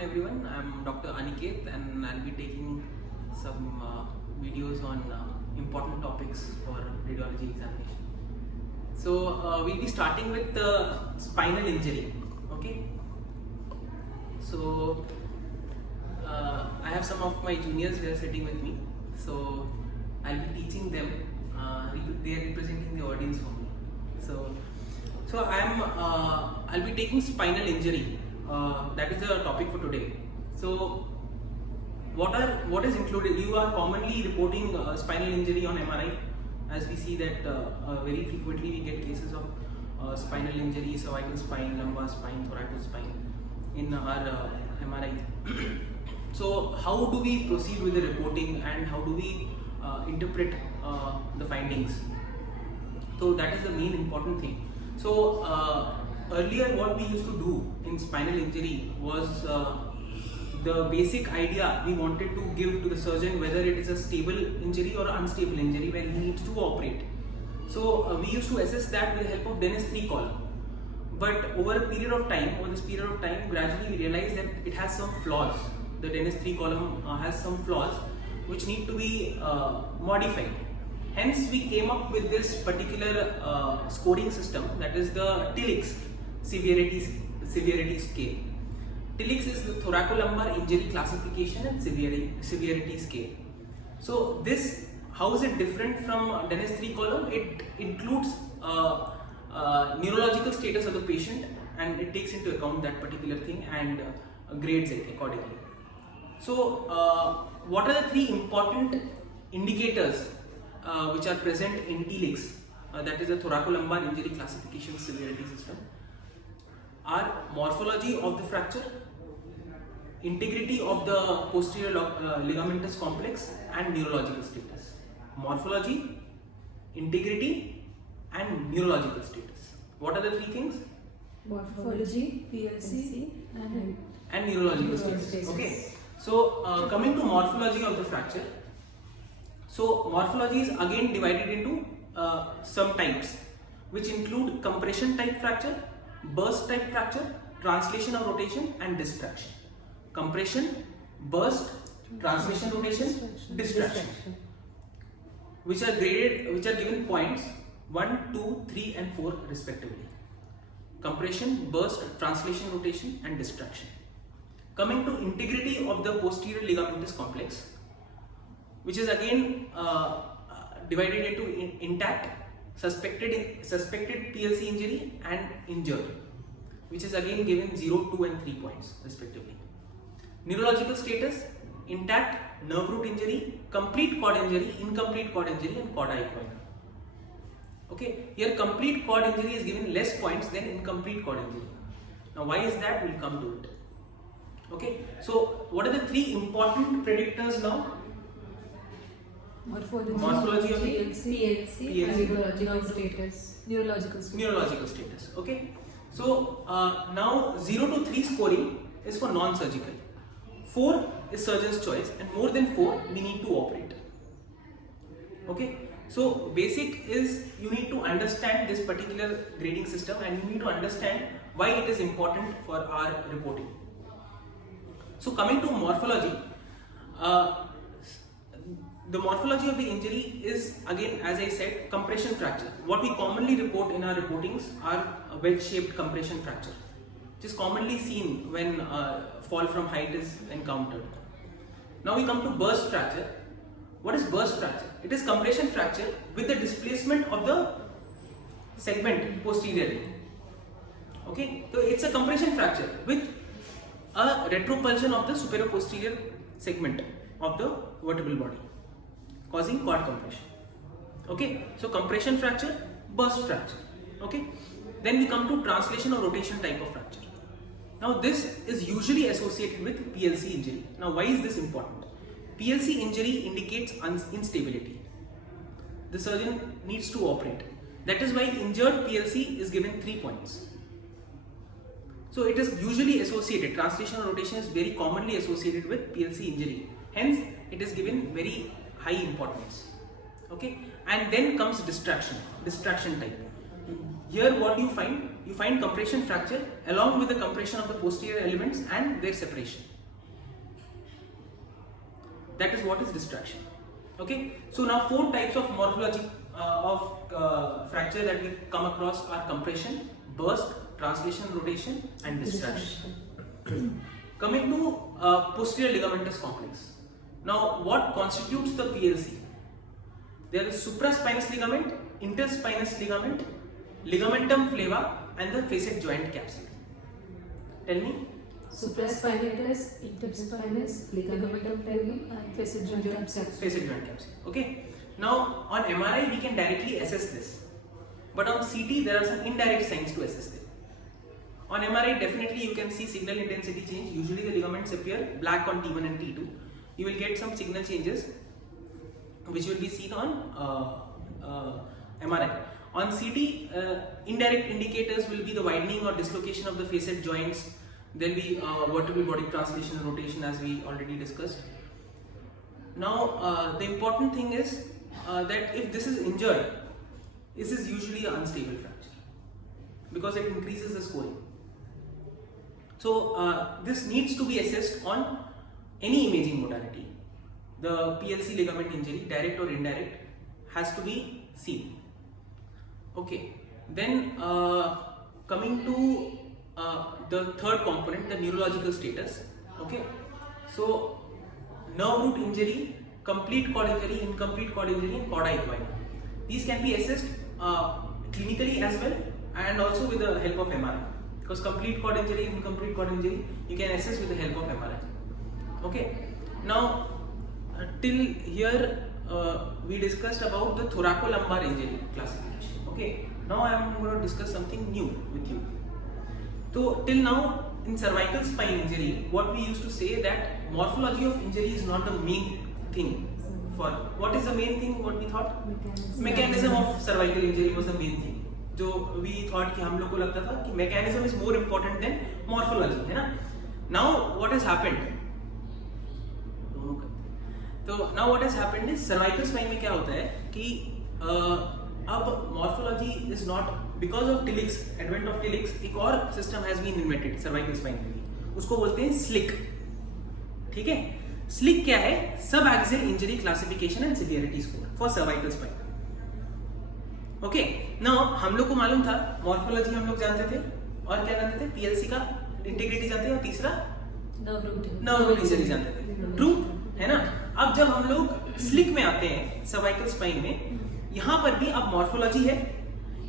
afternoon everyone. I'm Dr. Aniket and I'll be taking some videos on important topics for radiology examination. So we'll be starting with spinal injury. Okay. So I have some of my juniors here sitting with me. So I'll be teaching them. They are representing the audience for me. So I'll be taking spinal injury. That is the topic for today. So what is included? You are commonly reporting spinal injury on MRI, as we see that very frequently we get cases of spinal injury, cervical spine, lumbar spine, thoracic spine in our MRI. So how do we proceed with the reporting and how do we interpret the findings? So that is the main important thing. So earlier what we used to do in spinal injury was the basic idea we wanted to give to the surgeon whether it is a stable injury or unstable injury where he needs to operate. So we used to assess that with the help of Dennis 3 column. But over this period of time, gradually we realized that it has some flaws. The Dennis 3 column has some flaws which need to be modified. Hence, we came up with this particular scoring system, that is the TILIX severity scale. TILIX is the thoracolumbar injury classification and severity scale. So this, how is it different from Dennis 3 column? It includes neurological status of the patient and it takes into account that particular thing and grades it accordingly. So what are the 3 important indicators which are present in TILIX, that is the thoracolumbar injury classification severity system, are morphology of the fracture, integrity of the posterior ligamentous complex and neurological status. Morphology, integrity and neurological status. What are the 3 things? Morphology, PLC and neurological status. Okay. So coming to morphology of the fracture. So morphology is again divided into some types, which include compression type fracture, burst type fracture, translation or rotation and distraction. Compression, burst, translation, rotation, distraction, which are graded, which are given points 1, 2, 3 and 4 respectively. Compression, burst, translation, rotation and distraction. Coming to integrity of the posterior ligamentous complex, which is again divided into intact, suspected PLC injury and injured, which is again given 0, 2 and 3 points respectively. Neurological status, intact, nerve root injury, complete cord injury, incomplete cord injury and cauda equina. Okay, here complete cord injury is given less points than incomplete cord injury. Now why is that? We'll come to it. Okay, so what are the 3 important predictors now? Morphology of PLC and neurological status. Okay, so now 0 to 3 scoring is for non-surgical. 4 is surgeon's choice and more than 4 we need to operate. Okay, so basic is you need to understand this particular grading system and you need to understand why it is important for our reporting. So coming to morphology, the morphology of the injury is again, as I said, compression fracture. What we commonly report in our reportings are a wedge-shaped compression fracture, which is commonly seen when fall from height is encountered. Now we come to burst fracture. What is burst fracture? It is compression fracture with the displacement of the segment posteriorly. Okay, so it's a compression fracture with a retropulsion of the superior posterior segment of the vertebral body, causing cord compression. Okay, so compression fracture, burst fracture. Okay, then we come to translation or rotation type of fracture. Now this is usually associated with PLC injury. Now why is this important? PLC injury indicates instability. The surgeon needs to operate. That is why injured PLC is given 3 points. So it is usually associated, translation or rotation is very commonly associated with PLC injury. Hence it is given very high importance. Okay, and then comes distraction type. Here what you find, you find compression fracture along with the compression of the posterior elements and their separation. That is what is distraction. Okay, so now 4 types of morphology of fracture that we come across are compression, burst, translation, rotation, and distraction. Coming to posterior ligamentous complex. Now, what constitutes the PLC? There is supraspinous ligament, interspinous ligament, ligamentum flava, and the facet joint capsule. Tell me. Supraspinatus, interspinous, ligamentum flavum, and facet joint capsule. Facet joint capsule. Okay. Now, on MRI we can directly assess this, but on CT there are some indirect signs to assess them. On MRI, definitely you can see signal intensity change. Usually the ligaments appear black on T1 and T2. You will get some signal changes which will be seen on MRI. On CT, indirect indicators will be the widening or dislocation of the facet joints. There will be vertebral body translation and rotation, as we already discussed. Now, the important thing is that if this is injured, this is usually an unstable fracture because it increases the scoring. So, this needs to be assessed on any imaging modality. The PLC ligament injury, direct or indirect, has to be seen. Okay, then coming to the third component, the neurological status. Okay, so nerve root injury, complete cord injury, incomplete cord injury, and cauda equina. These can be assessed clinically as well, and also with the help of MRI. Because complete cord injury, incomplete cord injury, you can assess with the help of MRI. Okay. Now, till here we discussed about the thoracolumbar injury classification. Okay. Now I am going to discuss something new with you. So till now in cervical spine injury, what we used to say that morphology of injury is not the main thing. For what is the main thing? What we thought? Mechanism of cervical injury was the main thing. जो we thought कि हम लोग को लगता था कि mechanism is more important than morphology, है ना? Now what has happened? तो now what has happened is cervical spine में क्या होता है कि अब morphology is not because of Tillix, advent of Tillix, एक और system has been invented cervical spine में भी, उसको बोलते हैं SLIC. ठीक है? SLIC क्या है? Subaxial Injury Classification and Severity Score for cervical spine. Okay, now हम लोग को मालूम था मॉर्फोलॉजी हम लोग जानते थे और क्या जानते थे? पीएलसी का इंटीग्रिटी जानते थे और तीसरा नर्व रूट इंजरी जानते थे. ट्रू है ना? अब जब हम लोग स्लिक में आते हैं सर्वाइकल स्पाइन में, यहां पर भी अब मॉर्फोलॉजी है,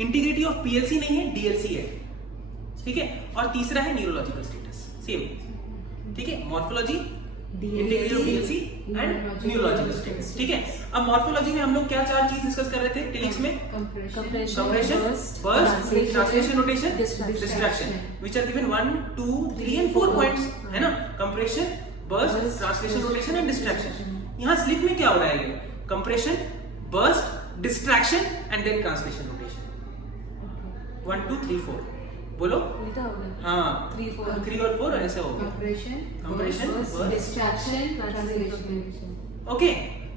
इंटीग्रिटी ऑफ पीएलसी नहीं है, डीएलसी है. ठीक है? और तीसरा है न्यूरोलॉजिकल स्टेटस. सेम. ठीक है? Morphology, integrity of PLC and neurological status. ठीक है? अब मॉर्फोलॉजी में हम लोग क्या 4 चीज डिस्कस कर रहे थे टिलिक्स में? compression, burst, translation, rotation, distraction, which are given 1, 2, 3 and 4 points, है ना? compression, burst, translation, rotation and distraction. यहाँ स्लिप में क्या हो रहा है? compression, burst, distraction and then translation, rotation. 1, 2, 3, 4 बोलो. हाँ, 3 और 4 ऐसे हो गया. compression, burst, distraction, translation. Okay,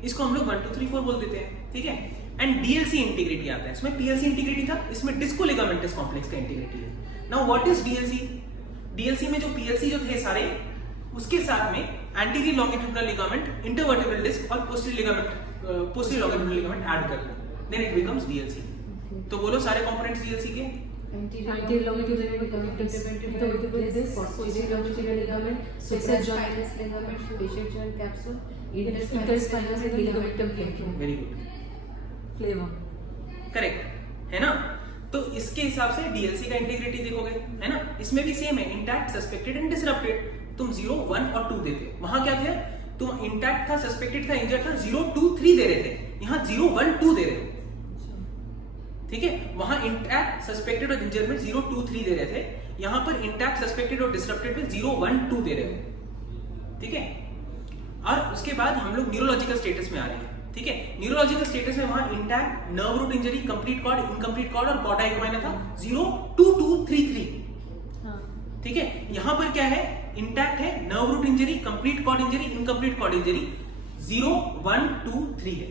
इसको हम लोग 1, 2, 3, 4 बोल देते हैं. ठीक है? एंड डीएलसी इंटीग्रिटी आता है. इसमें पीएलसी इंटीग्रिटी था, इसमें डिस्को लिगामेंटस कॉम्प्लेक्स का इंटीग्रिटी है. Now what is DLC? DLC में जो पीएलसी जो थे सारे, उसके साथ में anterior longitudinal ligament, intervertebral disc और पोस्टीरियर लॉन्गिट्यूडिनल लिगामेंट ऐड कर दो, देन इट बिकम्स डीएलसी. तो बोलो सारे कंपोनेंट्स डीएलसी के. Anterior longitudinal ligament, intervertebral disc, posterior longitudinal ligament, facet joint ligament, facet joint capsule, interspinous ligamentum flavum. Very good. Flavum. Correct है ना? तो इसके हिसाब से डीएलसी का इंटीग्रिटी देखोगे, है ना? इसमें भी सेम है, इंटैक्ट, सस्पेक्टेड एंड डिसरप्टेड. तुम 0, 1 और 2 देते. वहां क्या थे? तुम इंटैक्ट था, सस्पेक्टेड था, इंजर्ड था, 0, 2, 3 दे रहे थे. यहाँ 0, 1, 2 दे रहे हो. ठीक है? वहां इंटैक्ट, सस्पेक्टेड और इंजर्ड में 0, 2, 3 दे रहे थे. यहां पर इंटैक्ट, सस्पेक्टेड और डिसरप्टेड में 0, 1, 2 दे रहे हो. ठीक है? और उसके बाद हम लोग न्यूरोलॉजिकल स्टेटस में आ रहे हैं. ठीक है? न्यूरोलॉजिकल स्टेटस में वहां intact, nerve root injury, complete cord, incomplete cord और कॉर्डा इक्वाइना था. 0, 2, 2, 3, 3. ठीक है? यहां पर क्या है? इंटैक्ट है, nerve root injury, complete cord injury, incomplete cord injury. 0, 1, 2, 3 है.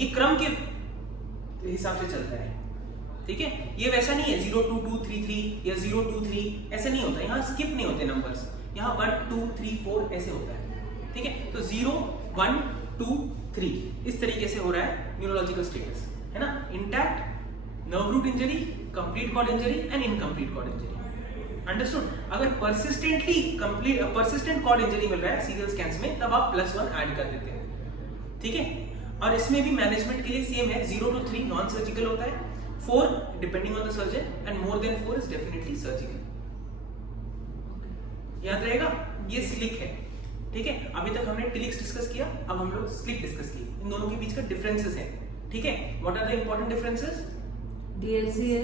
ये क्रम के हिसाब से चलता है. ठीक है, ये वैसा नहीं है 0 2 2 3 3 या 0 2 3 ऐसे नहीं होता, यहाँ स्किप नहीं होते नंबर्स, यहाँ 1 2 3 4 ऐसे होता है, ठीक है। तो 0 1 2 3 इस तरीके से हो रहा है न्यूरोलॉजिकल स्टेटस, है ना, intact, nerve root injury, complete cord injury and incomplete cord injury. Understood? अगर परसिस्टेंट कॉर्ड इंजरी मिल रहा है सीरियल स्कैन्स में, तब आप +1 ऐड कर देते हैं, ठीक है। और इसमें भी मैनेजमेंट के लिए सेम है, 0 to 3 नॉन सर्जिकल होता है, 4 depending on the surgeon and more than 4 is definitely surgical. याद रहेगा, ये स्लिक है, ठीक है। अभी तक हमने टिलिक्स डिस्कस किया, अब हम लोग स्लिक डिस्कस किए। इन दोनों के बीच का डिफरेंसेस है, ठीक है। What are the important differences? DLC है,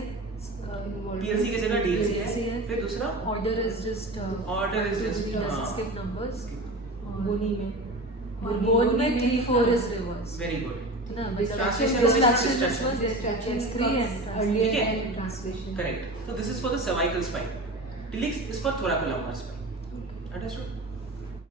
PLC की जगह DLC है, फिर दूसरा order is just skip numbers, बोनी में बोन में 3 4 इज रिवर्स, वेरी गुड, ना Translation distraction distraction is 3 and earlier ठीक है। and translation. Correct. So this is for the cervical spine. Tilix is for thoracolumbar spine. Understood?